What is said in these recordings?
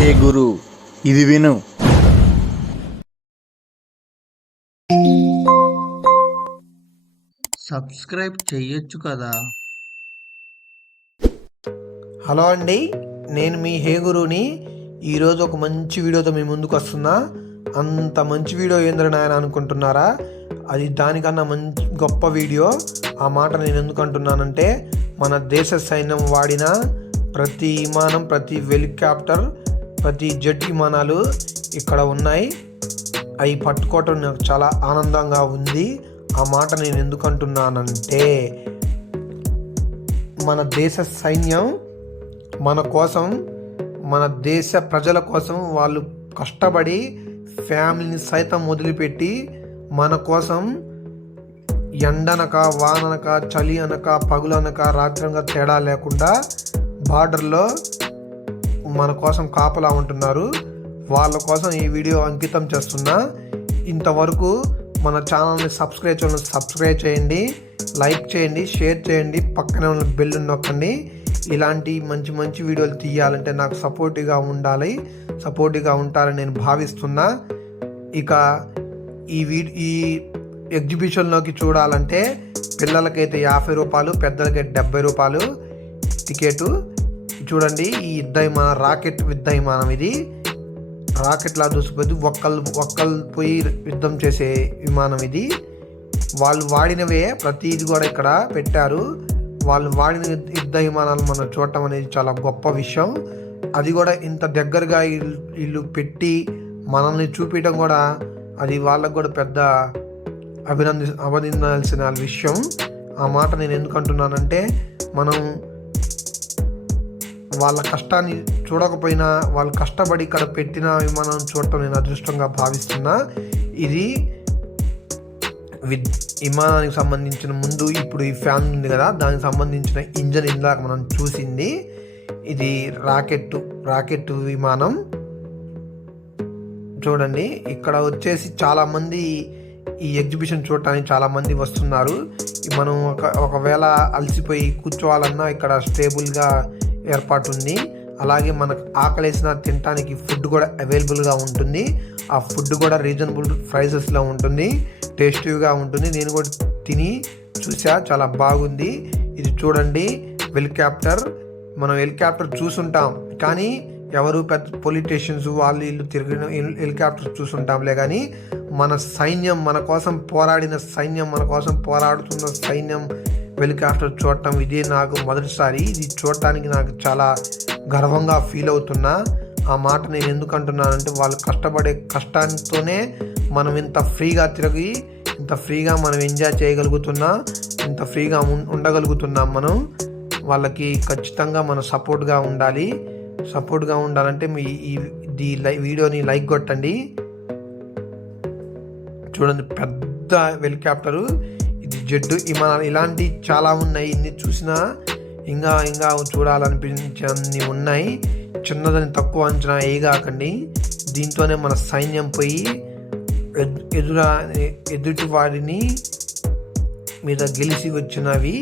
హే గురు, ఇది విను. సబ్స్క్రైబ్ చెయ్యొచ్చు కదా. హలో అండి, నేను మీ హే గురుని. ఈరోజు ఒక మంచి వీడియోతో మీ ముందుకు వస్తున్నా. అంత మంచి వీడియో ఏంద్రని ఆయన అనుకుంటున్నారా? అది దానికన్నా మంచి గొప్ప వీడియో. ఆ మాట నేను ఎందుకు అంటున్నానంటే, మన దేశ సైన్యం వాడిన ప్రతి విమానం, ప్రతి హెలికాప్టర్, ప్రతి జెట్ విమానాలు ఇక్కడ ఉన్నాయి. అవి పట్టుకోవటం నాకు చాలా ఆనందంగా ఉంది. ఆ మాట నేను ఎందుకు అంటున్నానంటే, మన దేశ సైన్యం మన కోసం, మన దేశ ప్రజల కోసం వాళ్ళు కష్టపడి ఫ్యామిలీని సైతం వదిలిపెట్టి మన కోసం ఎండనక, వాననక, చలి అనక, పగులనక, రాత్రనక తేడా లేకుండా బార్డర్లో మన కోసం కాపలా ఉంటున్నారు. వాళ్ళ కోసం ఈ వీడియో అంకితం చేస్తున్నా. ఇంతవరకు మన ఛానల్ని సబ్స్క్రైబ్ చేయండి, లైక్ చేయండి, షేర్ చేయండి, పక్కనే ఉన్న బెల్ నొక్కండి. ఇలాంటి మంచి మంచి వీడియోలు తీయాలంటే నాకు సపోర్టివ్గా ఉంటారని నేను భావిస్తున్నా. ఇక ఈ ఎగ్జిబిషన్లోకి చూడాలంటే పిల్లలకైతే 50 రూపాయలు, పెద్దలకైతే 70 రూపాయలు టికెటు. చూడండి, ఈ రాకెట్ యుద్ధ విమానం. ఇది రాకెట్లా దూసిపోయి ఒక్కళ్ళు పోయి యుద్ధం చేసే విమానం ఇది. వాళ్ళు వాడినవే ప్రతిది కూడా ఇక్కడ పెట్టారు. వాళ్ళు వాడిన యుద్ధ విమానాలు మనం చూడటం అనేది చాలా గొప్ప విషయం. అది కూడా ఇంత దగ్గరగా వీళ్ళు పెట్టి మనల్ని చూపించడం కూడా, అది వాళ్ళకు కూడా పెద్ద అభినందించాల్సిన విషయం. ఆ మాట నేను ఎందుకు అంటున్నానంటే, మనం వాళ్ళ కష్టాన్ని చూడకపోయినా వాళ్ళు కష్టపడి ఇక్కడ పెట్టిన విమానం చూడటం నేను అదృష్టంగా భావిస్తున్నా. ఇది విమానానికి సంబంధించిన ముందు ఇప్పుడు ఈ ఫ్యాన్ ఉంది కదా, దానికి సంబంధించిన ఇంజన్ ఇందాక మనం చూసింది. ఇది రాకెట్ విమానం. చూడండి, ఇక్కడ వచ్చేసి చాలామంది ఈ ఎగ్జిబిషన్ చూడటానికి చాలామంది వస్తున్నారు. మనం ఒకవేళ అలసిపోయి కూర్చోవాలన్నా ఇక్కడ స్టేబుల్గా ఏర్పాటు ఉంది. అలాగే మనకు ఆకలేసిన తినడానికి ఫుడ్ కూడా అవైలబుల్గా ఉంటుంది. ఆ ఫుడ్ కూడా రీజనబుల్ ప్రైసెస్లో ఉంటుంది, టేస్టీగా ఉంటుంది. నేను కూడా తిని చూసా, చాలా బాగుంది. ఇది చూడండి, హెలికాప్టర్. మనం హెలికాప్టర్ చూసుంటాం కానీ ఎవరు పెద్ద పొలిటీషియన్స్ వాళ్ళు వీళ్ళు తిరిగిన హెలికాప్టర్ చూసుంటాంలే, కానీ మన సైన్యం, మన కోసం పోరాడిన సైన్యం, మన కోసం పోరాడుతున్న సైన్యం హెలికాప్టర్ చూడటం ఇదే నాకు మొదటిసారి. ఇది చూడటానికి నాకు చాలా గర్వంగా ఫీల్ అవుతున్నా. ఆ మాట నేను ఎందుకు అంటున్నానంటే, వాళ్ళు కష్టపడే కష్టానితోనే మనం ఇంత ఫ్రీగా తిరిగి, ఇంత ఫ్రీగా మనం ఎంజాయ్ చేయగలుగుతున్నా, ఇంత ఫ్రీగా ఉండగలుగుతున్నాం. మనం వాళ్ళకి ఖచ్చితంగా మనం సపోర్ట్గా ఉండాలంటే మీ ఈ వీడియోని లైక్ కొట్టండి. చూడండి, పెద్ద హెలికాప్టరు. ఇది జెట్ విమానాలు ఇలాంటి చాలా ఉన్నాయి. ఇన్ని చూసినా ఇంకా చూడాలనిపించని ఉన్నాయి. చిన్నదని తక్కువ అంచనా వేయగాకండి. దీంతోనే మన సైన్యం పోయి ఎదుటి వారిని మీద గెలిచి వచ్చినవి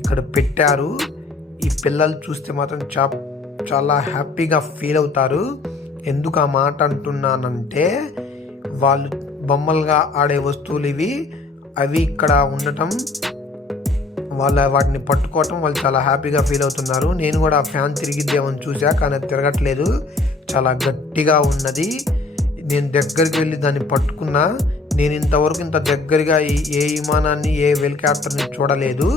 ఇక్కడ పెట్టారు. ఈ పిల్లలు చూస్తే మాత్రం చాలా హ్యాపీగా ఫీల్ అవుతారు. ఎందుకు ఆ మాట అంటున్నానంటే, వాళ్ళు బొమ్మలుగా ఆడే వస్తువులు అవి ఇక్కడ ఉండటం, వాటిని పట్టుకోవటం వాళ్ళు చాలా హ్యాపీగా ఫీల్ అవుతున్నారు. నేను కూడా ఫ్యాన్ తిరిగిద్దేమని చూసా, కానీ అది తిరగట్లేదు, చాలా గట్టిగా ఉన్నది. నేను దగ్గరికి వెళ్ళి దాన్ని పట్టుకున్నా. నేను ఇంతవరకు ఇంత దగ్గరగా ఏ విమానాన్ని, ఏ హెలికాప్టర్ని చూడలేదు.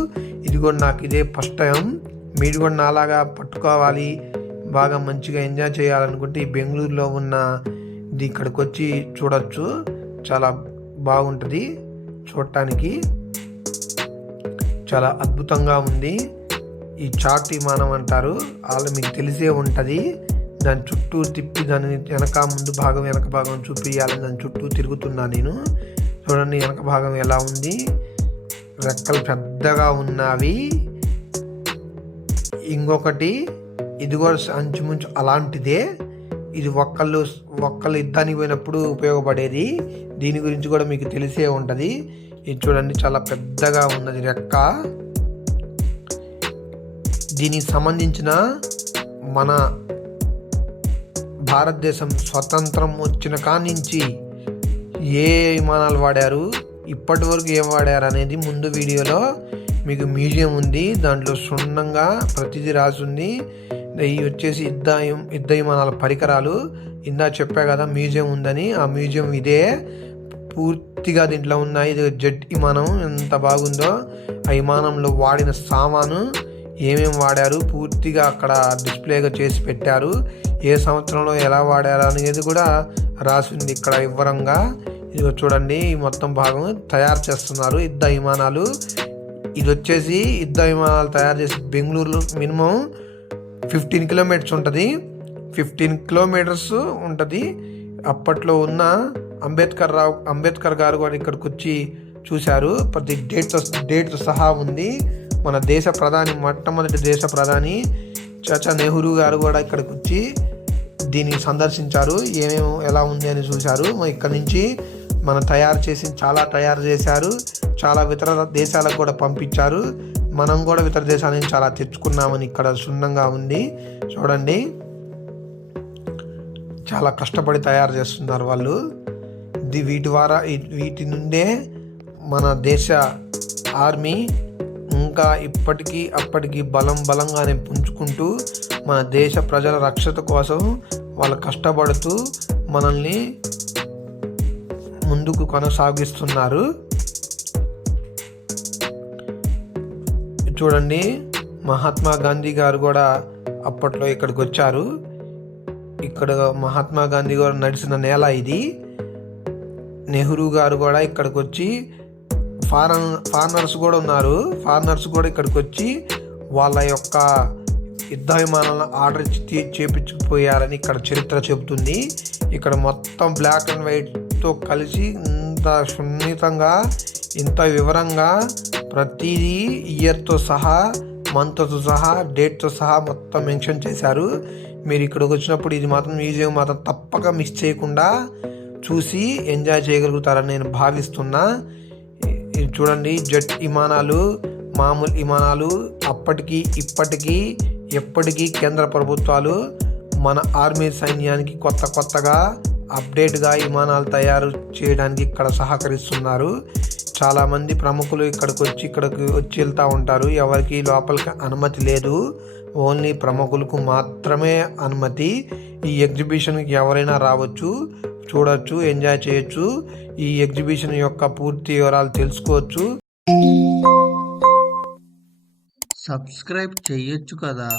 ఇది కూడా నాకు ఇదే ఫస్ట్ టైం. మీరు కూడా నాలాగా పట్టుకోవాలి, బాగా మంచిగా ఎంజాయ్ చేయాలనుకుంటే ఈ బెంగళూరులో ఉన్న ఇది ఇక్కడికి వచ్చి చూడొచ్చు. చాలా బాగుంటుంది చూడటానికి, చాలా అద్భుతంగా ఉంది. ఈ చాట్ విమానం అంటారు, వాళ్ళు మీకు తెలిసే ఉంటుంది. దాని చుట్టూ తిప్పి దాని వెనక భాగం చూపించాలని దాని చుట్టూ తిరుగుతున్నా నేను. చూడండి వెనక భాగం ఎలా ఉంది, రెక్కలు పెద్దగా ఉన్నవి. ఇంకొకటి ఇది కూడా అంచుమించు అలాంటిదే. ఇది ఒక్కళ్ళు యుద్ధానికి పోయినప్పుడు ఉపయోగపడేది. దీని గురించి కూడా మీకు తెలిసే ఉంటుంది. ఇది చూడండి, చాలా పెద్దగా ఉన్నది రెక్క. దీనికి సంబంధించిన మన భారతదేశం స్వతంత్రం వచ్చిన కానించి ఏ విమానాలు వాడారు, ఇప్పటి వరకు ఏం వాడారు అనేది ముందు వీడియోలో మీకు మ్యూజియం ఉంది. దాంట్లో క్షుణ్ణంగా ప్రతిదీ రాసి ఉంది. ఇవి వచ్చేసి యుద్ధ విమానాల పరికరాలు. ఇందా చెప్పా కదా మ్యూజియం ఉందని, ఆ మ్యూజియం ఇదే. పూర్తిగా దీంట్లో ఉన్నాయి. ఇది జెట్ విమానం, ఎంత బాగుందో. ఆ విమానంలో వాడిన సామాను ఏమేమి వాడారు పూర్తిగా అక్కడ డిస్ప్లేగా చేసి పెట్టారు. ఏ సంవత్సరంలో ఎలా వాడారు అనేది కూడా రాసింది ఇక్కడ వివరంగా. ఇది చూడండి, ఈ మొత్తం భాగం తయారు చేస్తున్నారు యుద్ధ విమానాలు. ఇది వచ్చేసి యుద్ధ విమానాలు తయారు చేసి బెంగళూరులో మినిమం 15 కిలోమీటర్స్ ఉంటుంది. 15 కిలోమీటర్స్ ఉంటుంది. అప్పట్లో ఉన్న అంబేద్కర్ గారు కూడా ఇక్కడికి వచ్చి చూశారు. ప్రతి డేట్తో సహా ఉంది. మన దేశ ప్రధాని, మొట్టమొదటి దేశ ప్రధాని చాచా నెహ్రూ గారు కూడా ఇక్కడికి వచ్చి దీన్ని సందర్శించారు. ఏమేమి ఎలా ఉంది అని చూశారు. ఇక్కడ నుంచి చాలా తయారు చేశారు. చాలా ఇతర దేశాలకు కూడా పంపించారు. మనం కూడా ఇతర దేశాల నుంచి చాలా తెచ్చుకున్నామని ఇక్కడ క్షుణ్ణంగా ఉంది. చూడండి, చాలా కష్టపడి తయారు చేస్తున్నారు వాళ్ళు. వీటి నుండే మన దేశ ఆర్మీ ఇంకా అప్పటికి బలంగానే పుంజుకుంటూ మన దేశ ప్రజల రక్షణ కోసం వాళ్ళు కష్టపడుతూ మనల్ని ముందుకు కొనసాగిస్తున్నారు. చూడండి, మహాత్మా గాంధీ గారు కూడా అప్పట్లో ఇక్కడికి వచ్చారు. ఇక్కడ మహాత్మా గాంధీ గారు నడిచిన నేల ఇది. నెహ్రూ గారు కూడా ఇక్కడికి వచ్చి, ఫారినర్స్ కూడా ఉన్నారు. ఫారినర్స్ కూడా ఇక్కడికి వచ్చి వాళ్ళ యొక్క యుద్ధ విమానాలను ఆర్డర్ చేపించుకుపోయారని ఇక్కడ చరిత్ర చెబుతుంది. ఇక్కడ మొత్తం బ్లాక్ అండ్ వైట్తో కలిసి ఇంత సున్నితంగా, ఇంత వివరంగా ప్రతిదీ ఇయర్తో సహా, మంత్తో సహా, డేట్తో సహా మొత్తం మెన్షన్ చేశారు. మీరు ఇక్కడికి వచ్చినప్పుడు ఇది మాత్రం మ్యూజియం మాత్రం తప్పక మిస్ చేయకుండా చూసి ఎంజాయ్ చేయగలుగుతారని నేను భావిస్తున్నా. ఇది చూడండి, జెట్ విమానాలు, మామూలు విమానాలు, అప్పటికి ఇప్పటికీ ఎప్పటికీ కేంద్ర ప్రభుత్వాలు మన ఆర్మీ సైన్యానికి కొత్తగా అప్డేట్గా విమానాలు తయారు చేయడానికి ఇక్కడ సహకరిస్తున్నారు. చాలామంది ప్రముఖులు ఇక్కడికి వచ్చి వెళ్తూ ఉంటారు. ఎవరికి లోపలికి అనుమతి లేదు, ఓన్లీ ప్రముఖులకు మాత్రమే అనుమతి. ఈ ఎగ్జిబిషన్కి ఎవరైనా రావచ్చు, చూడొచ్చు, ఎంజాయ్ చేయొచ్చు. ఈ ఎగ్జిబిషన్ యొక్క పూర్తి వివరాలు తెలుసుకోవచ్చు. సబ్స్క్రైబ్ చెయ్యొచ్చు కదా.